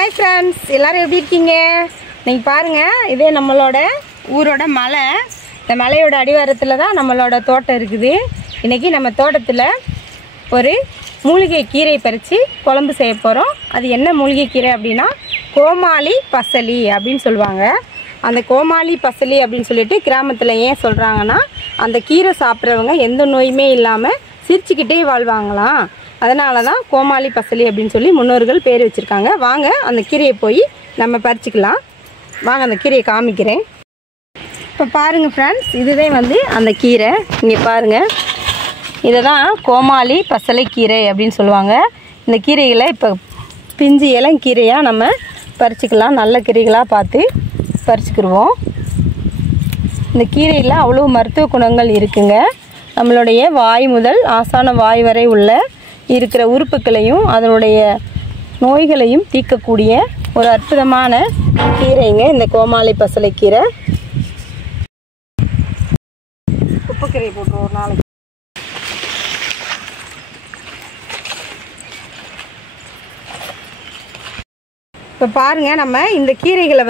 Hi friends, எல்லோரும் எப்படி இருக்கீங்க? நீங்கள் பாருங்கள், இதே நம்மளோட ஊரோட மலை. இந்த மலையோட அடிவாரத்தில் தான் நம்மளோட தோட்டம் இருக்குது. இன்றைக்கி நம்ம தோட்டத்தில் ஒரு மூலிகை கீரை பறித்து குழம்பு செய்ய போகிறோம். அது என்ன மூலிகை கீரை அப்படின்னா கோமாளி பசலி அப்படின்னு சொல்லுவாங்க. அந்த கோமாளி பசலி அப்படின்னு சொல்லிட்டு கிராமத்தில் ஏன் சொல்கிறாங்கன்னா, அந்த கீரை சாப்பிட்றவங்க எந்த நோயுமே இல்லாமல் சிரிச்சுக்கிட்டே வாழ்வாங்களாம். அதனால தான் கோமாளி பசலி அப்படின்னு சொல்லி முன்னோர்கள் பேர் வச்சுருக்காங்க. வாங்க அந்த கீரையை போய் நம்ம பறிச்சுக்கலாம். வாங்க அந்த கீரையை காமிக்கிறேன். இப்போ பாருங்கள் ஃப்ரெண்ட்ஸ், இதுதான் அந்த கீரை. இங்கே பாருங்கள், இதை தான் கோமாளி பசலை கீரை அப்படின்னு சொல்லுவாங்க. இந்த கீரைகளை இப்போ பிஞ்சு இளங்கீரையாக நம்ம பறிச்சுக்கலாம். நல்ல கீரைகளாக பார்த்து பறிச்சுக்கிடுவோம். இந்த கீரையில் அவ்வளோ மருத்துவ குணங்கள் இருக்குங்க. நம்மளுடைய வாய் முதல் ஆசான வாய் வரை உள்ள இருக்கிற உறுப்புகளையும் அதனுடைய நோய்களையும் தீர்க்கக்கூடிய ஒரு அற்புதமான கீரைங்க இந்த கோமாளி பசலை கீரை. குப்பைக்கீரை போட்டுருவோம் ஒரு நாளைக்கு. இப்போ பாருங்கள், நம்ம இந்த கீரைகளை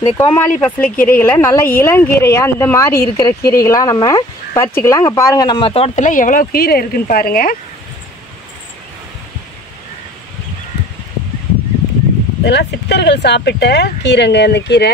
இந்த கோமாளி பசலை கீரைகளை நல்ல இளங்கீரையாக இந்த மாதிரி இருக்கிற கீரைகளாக நம்ம பறிச்சுக்கலாம். அங்கே பாருங்கள், நம்ம தோட்டத்தில் எவ்வளோ கீரை இருக்குதுன்னு பாருங்கள். இதெல்லாம் சித்தர்கள் சாப்பிட்ட கீரைங்க இந்த கீரை.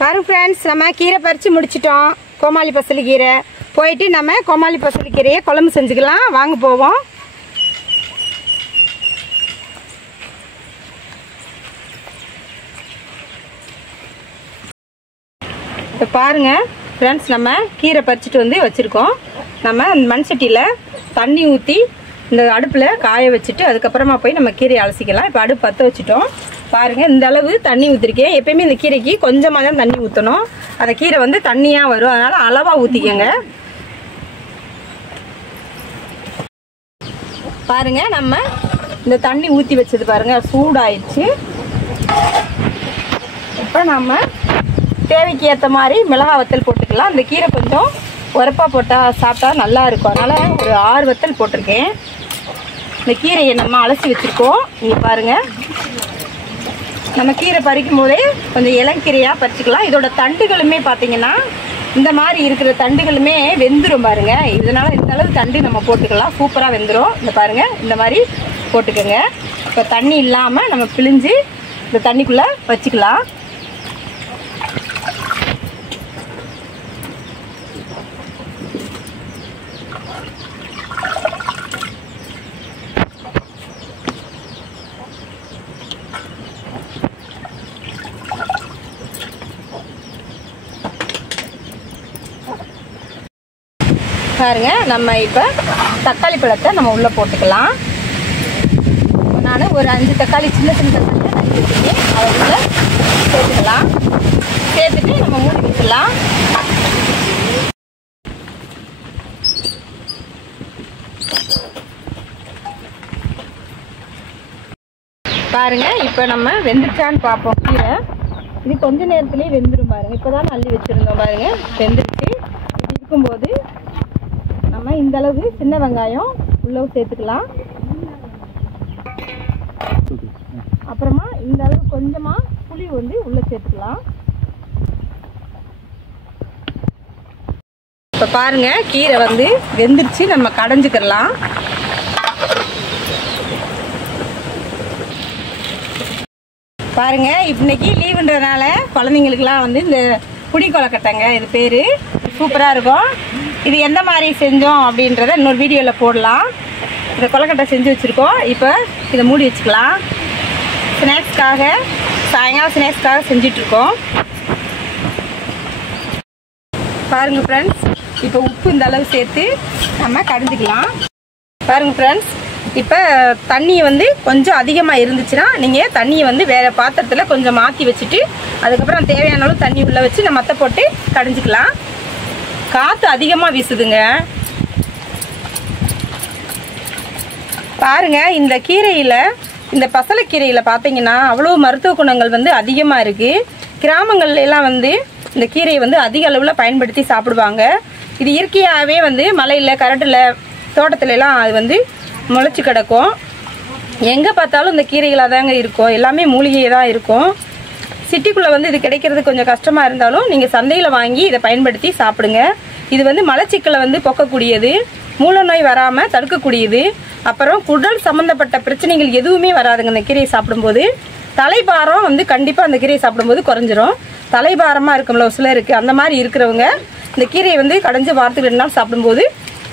பாருங்க ஃப்ரெண்ட்ஸ், நம்ம கீரை பறித்து முடிச்சிட்டோம். கோமாளி பசலி கீரை போயிட்டு நம்ம கோமாளி பசலி கீரையை குழம்பு செஞ்சுக்கலாம். வாங்க போவோம். இப்போ பாருங்கள் ஃப்ரெண்ட்ஸ், நம்ம கீரை பறிச்சுட்டு வச்சுருக்கோம். நம்ம மண் சட்டியில் தண்ணி ஊற்றி இந்த அடுப்பில் காய வச்சுட்டு அதுக்கப்புறமா போய் நம்ம கீரையை அலசிக்கலாம். இப்போ அடுப்பு பற்ற வச்சுட்டோம். பாருங்கள், இந்த அளவு தண்ணி ஊற்றிருக்கேன். எப்பயுமே இந்த கீரைக்கு கொஞ்சமாக தான் தண்ணி ஊற்றணும். அந்த கீரை தண்ணியாக வரும், அதனால் அளவாக ஊற்றிக்கங்க. பாருங்கள், நம்ம இந்த தண்ணி ஊற்றி வச்சது பாருங்கள் சூடாயிடுச்சு. இப்போ நம்ம தேவைக்கு ஏற்ற மாதிரி மிளகாய் வத்தல் போட்டுக்கலாம். இந்த கீரை கொஞ்சம் உரப்பாக போட்டால் சாப்பிட்டா நல்லா இருக்கும், அதனால் ஒரு 6 வத்தல் போட்டிருக்கேன். இந்த கீரையை நம்ம அலசி வச்சுருக்கோம். இங்கே பாருங்கள், நம்ம கீரை பறிக்கும் போதே கொஞ்சம் இளங்கீரையாக பறிச்சுக்கலாம். இதோட தண்டுகளுமே பார்த்திங்கன்னா இந்த மாதிரி இருக்கிற தண்டுகளுமே வெந்துடும் பாருங்கள். இதனால் இந்த அளவு தண்டு நம்ம போட்டுக்கலாம், சூப்பராக வெந்துடும். இந்த பாருங்கள், இந்த மாதிரி போட்டுக்கோங்க. இப்போ தண்ணி இல்லாமல் நம்ம பிழிஞ்சு இந்த தண்ணிக்குள்ளே வச்சுக்கலாம். பாருங்க, நம்ம இப்போ தக்காளி பழத்தை நம்ம உள்ளே போட்டுக்கலாம். நான் ஒரு 5 தக்காளி சின்ன சின்ன தக்காளியை நறுக்கி வச்சுருக்கேன், அதை உள்ளே சேர்த்துக்கலாம். சேர்த்துட்டு நம்ம மூடி வச்சுக்கலாம். பாருங்கள், இப்போ நம்ம வெந்துருச்சான்னு பார்ப்போம். கீரை இது கொஞ்ச நேரத்துலேயே வெந்துடும் பாருங்கள். இப்போ தான் அள்ளி வச்சுருந்தோம் பாருங்கள், வெந்துருச்சு. இப்படி இருக்கும்போது நம்ம இந்த அளவு சின்ன வெங்காயம் உள்ள சேர்த்துக்கலாம். அப்புறமா இந்த அளவு கொஞ்சமாக புளி உள்ள சேர்த்துக்கலாம். இப்போ பாருங்க, கீரை வெந்துருச்சு. நம்ம கடைஞ்சிக்கலாம். பாருங்க, இன்னைக்கு லீவுன்றதுனால குழந்தைங்களுக்குலாம் இந்த புளி கொலக்கட்டைங்க, இது பேர். சூப்பராக இருக்கும். இது எந்த மாதிரி செஞ்சோம் அப்படின்றத இன்னொரு வீடியோவில் போடலாம். இந்த கொலக்கட்டை செஞ்சு வச்சுருக்கோம். இப்போ இதை மூடி வச்சுக்கலாம். ஸ்நாக்ஸ்க்காக, சாயங்காலம் ஸ்நாக்ஸ்க்காக செஞ்சிட்ருக்கோம். பாருங்கள் ஃப்ரெண்ட்ஸ், இப்போ உப்பு இந்த அளவு சேர்த்து நம்ம கடைஞ்சிக்கலாம். பாருங்கள் ஃப்ரெண்ட்ஸ், இப்போ தண்ணி கொஞ்சம் அதிகமாக இருந்துச்சுன்னா நீங்கள் தண்ணியை வேறு பாத்திரத்தில் கொஞ்சம் மாற்றி வச்சுட்டு அதுக்கப்புறம் தேவையான அளவு தண்ணி உள்ளே வச்சு நம்ம மற்ற போட்டு கடைஞ்சிக்கலாம். காற்று அதிகமாக வீசுதுங்க. பாருங்க, இந்த கீரையில், இந்த பசலைக்கீரையில் பார்த்தீங்கன்னா அவ்வளோ மருத்துவ குணங்கள் வந்து அதிகமாக இருக்குது. கிராமங்கள்ல எல்லாம் வந்து இந்த கீரையை வந்து அதிக அளவில் பயன்படுத்தி சாப்பிடுவாங்க. இது இயற்கையாகவே வந்து மலையில், கரட்டில், தோட்டத்துல எல்லாம் அது வந்து முளைச்சி கிடக்கும். எங்கே பார்த்தாலும் இந்த கீரைகளாக தாங்க இருக்கும். எல்லாமே மூலிகையாக தான் இருக்கும். சிட்டிக்குள்ளே வந்து இது கிடைக்கிறது கொஞ்சம் கஷ்டமாக இருந்தாலும் நீங்கள் சந்தையில் வாங்கி இதை பயன்படுத்தி சாப்பிடுங்க. இது வந்து மலச்சிக்கலை வந்து போக்கக்கூடியது, மூல நோய் வராமல் தடுக்கக்கூடியது. அப்புறம் குடல் சம்மந்தப்பட்ட பிரச்சனைகள் எதுவுமே வராதுங்க இந்த கீரையை சாப்பிடும்போது. தலைபாரம் வந்து கண்டிப்பாக அந்த கீரையை சாப்பிடும்போது குறைஞ்சிரும். தலைபாரமாக இருக்கும்ல ஒரு சிலருக்கு, அந்த மாதிரி இருக்கிறவங்க இந்த கீரையை வந்து கடைஞ்சி வாரத்துக்கு 2 நாள் சாப்பிடும்போது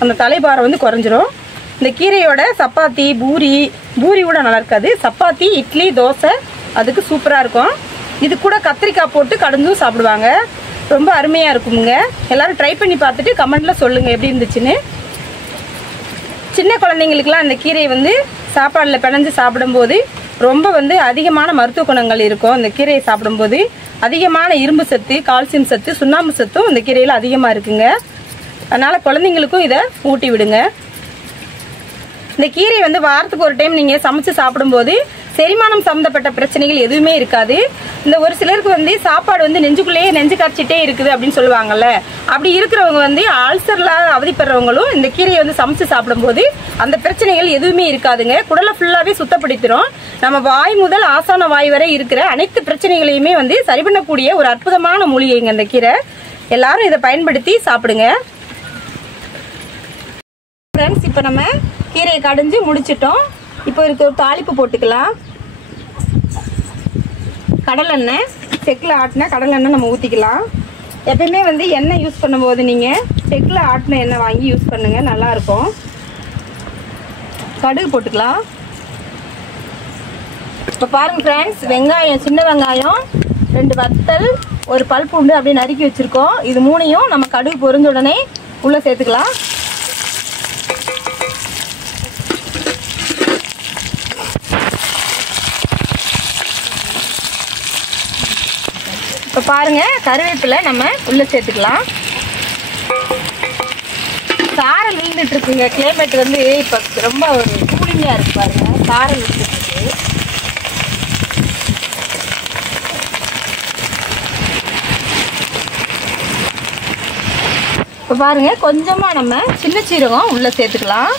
அந்த தலைபாரம் வந்து குறைஞ்சிரும். இந்த கீரையோட சப்பாத்தி, பூரி கூட நல்லா இருக்காது. சப்பாத்தி, இட்லி, தோசை அதுக்கு சூப்பராக இருக்கும். இது கூட கத்திரிக்காய் போட்டு கடைஞ்சும் சாப்பிடுவாங்க. ரொம்ப அருமையாக இருக்குங்க. எல்லோரும் ட்ரை பண்ணி பார்த்துட்டு கமெண்ட்டில் சொல்லுங்கள் எப்படி இருந்துச்சுன்னு. சின்ன குழந்தைங்களுக்குலாம் இந்த கீரையை வந்து சாப்பாடில் பிணைஞ்சு சாப்பிடும்போது ரொம்ப வந்து அதிகமான மருத்துவ குணங்கள் இருக்கும். இந்த கீரையை சாப்பிடும்போது அதிகமான இரும்பு சத்து, கால்சியம் சத்து, சுண்ணாம்பு சத்தும் இந்த கீரையில் அதிகமாக இருக்குங்க. அதனால் குழந்தைங்களுக்கும் இதை ஊட்டி விடுங்க. இந்த கீரை வந்து வாரத்துக்கு ஒரு டைம் நீங்கள் சமைச்சு சாப்பிடும்போது செரிமானம் சம்மந்தப்பட்ட பிரச்சனைகள் எதுவுமே இருக்காது. இந்த ஒரு சிலருக்கு வந்து சாப்பாடு வந்து நெஞ்சுக்குள்ளேயே நெஞ்சு காய்ச்சிட்டே இருக்குது அப்படின்னு சொல்லுவாங்கல்ல, அப்படி இருக்கிறவங்க வந்து அல்சரில் அவதிப்படுறவங்களும் இந்த கீரையை வந்து சமைச்சு சாப்பிடும்போது அந்த பிரச்சனைகள் எதுவுமே இருக்காதுங்க. குடலை ஃபுல்லாகவே சுத்தப்படுத்திடும். நம்ம வாய் முதல் ஆசான வாய் வரை இருக்கிற அனைத்து பிரச்சனைகளையுமே வந்து சரி பண்ணக்கூடிய ஒரு அற்புதமான மூலிகைங்க இந்த கீரை. எல்லாரும் இதை பயன்படுத்தி சாப்பிடுங்க. ஃப்ரெண்ட்ஸ், இப்போ நம்ம கீரையை கடைஞ்சி முடிச்சிட்டோம். இப்போ இதுக்கு ஒரு தாளிப்பு போட்டுக்கலாம். கடலெண்ணெய், செக்கில் ஆட்டின கடலெண்ணெய் நம்ம ஊற்றிக்கலாம். எப்பயுமே வந்து எண்ணெய் யூஸ் பண்ணும்போது நீங்கள் செக்கில் ஆட்டின எண்ணெய் வாங்கி யூஸ் பண்ணுங்கள், நல்லாயிருக்கும். கடுகு போட்டுக்கலாம். இப்போ பாருங்கள் ஃப்ரெண்ட்ஸ், வெங்காயம், சின்ன வெங்காயம், 2 வத்தல், ஒரு பல் பூண்டு அப்படியே நறுக்கி வச்சுருக்கோம். இது 3ஐயும் நம்ம கடுகு பொரிஞ்ச உடனே உள்ளே சேர்த்துக்கலாம். இப்போ பாருங்கள், கருவேப்பிலை நம்ம உள்ளே சேர்த்துக்கலாம். சாரல் விழுந்துட்டு இருக்குங்க. கிளைமேட் வந்து இப்போ ரொம்ப ஒரு கூலிங்காக இருக்கு. பாருங்கள், சாரல் விழுந்துட்டு இருக்கு. இப்போ பாருங்கள், கொஞ்சமாக நம்ம சின்ன சீரகம் உள்ளே சேர்த்துக்கலாம்.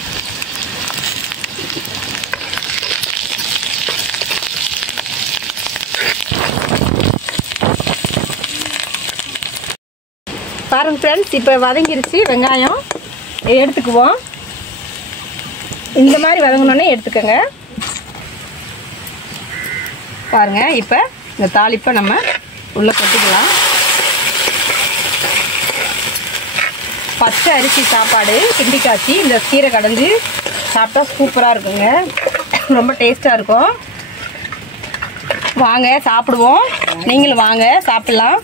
பாருங்கள் ஃப்ரெண்ட்ஸ், இப்போ வதங்கிருச்சு. வெங்காயம் எடுத்துக்குவோம். இந்த மாதிரி வதங்கினோன்னே எடுத்துக்கோங்க. பாருங்கள், இப்போ இந்த தாளிப்பை நம்ம உள்ளே கொட்டிக்கலாம். பச்சை அரிசி சாப்பாடு கிண்டி காய்ச்சி இந்த கீரை கடைஞ்சி சாப்பிட்டா சூப்பராக இருக்குங்க. ரொம்ப டேஸ்ட்டாக இருக்கும். வாங்க சாப்பிடுவோம். நீங்களும் வாங்க சாப்பிட்லாம்.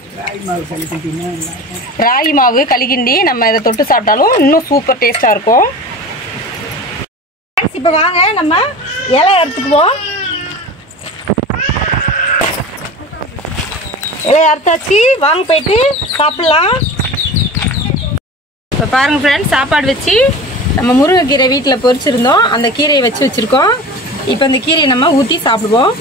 ராகி மாவு களிக்கிண்டி நம்ம இதை தொட்டு சாப்பிட்டாலும் இன்னும் சூப்பர் டேஸ்ட்டாக இருக்கும். இப்போ வாங்க நம்ம இலை அறுத்துக்குவோம். இலை அறுத்தாச்சு, வாங்க போயிட்டு சாப்பிட்லாம். இப்போ பாருங்கள் ஃப்ரெண்ட்ஸ், சாப்பாடு வச்சு நம்ம முருங்கைக்கீரை வீட்டில் பொரிச்சிருந்தோம். அந்த கீரையை வச்சுருக்கோம். இப்போ அந்த கீரையை நம்ம ஊற்றி சாப்பிடுவோம்.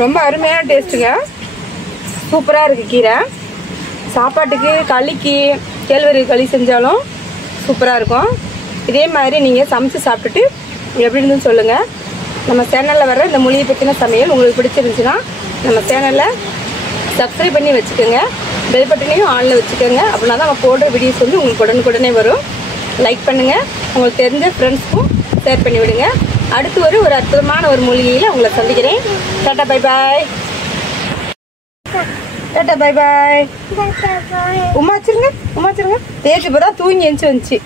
ரொம்ப அருமையான டேஸ்ட்டுங்க. சூப்பராக இருக்குது கீரை. சாப்பாட்டுக்கு, களிக்கு, கேழ்வரகு களி செஞ்சாலும் சூப்பராக இருக்கும். இதே மாதிரி நீங்கள் சமைச்சு சாப்பிட்டுட்டு எப்படி இருந்துன்னு சொல்லுங்கள். நம்ம சேனலில் வர இந்த மூலிகை பற்றின சமையல் உங்களுக்கு பிடிச்சிருந்துச்சுன்னா நம்ம சேனலில் சப்ஸ்கிரைப் பண்ணி வச்சுக்கோங்க. பெல் பட்டனையும் ஆனில் வச்சுக்கோங்க. அப்படின்னா தான் நம்ம போடுற வீடியோஸ் வந்து உங்களுக்கு உடனுக்குடனே வரும். லைக் பண்ணுங்கள். உங்களுக்கு தெரிஞ்ச ஃப்ரெண்ட்ஸ்க்கும் ஷேர் பண்ணி விடுங்க. அடுத்து ஒரு அற்புதமான ஒரு மூலிகையில் உங்களை சந்திக்கிறேன். Tata bye bye. Tata bye bye. Uma வச்சுருங்க, உமா வச்சுருங்க. தேய்ச்சி இப்போ தான் தூங்கி எழுந்துச்சு வந்துச்சு.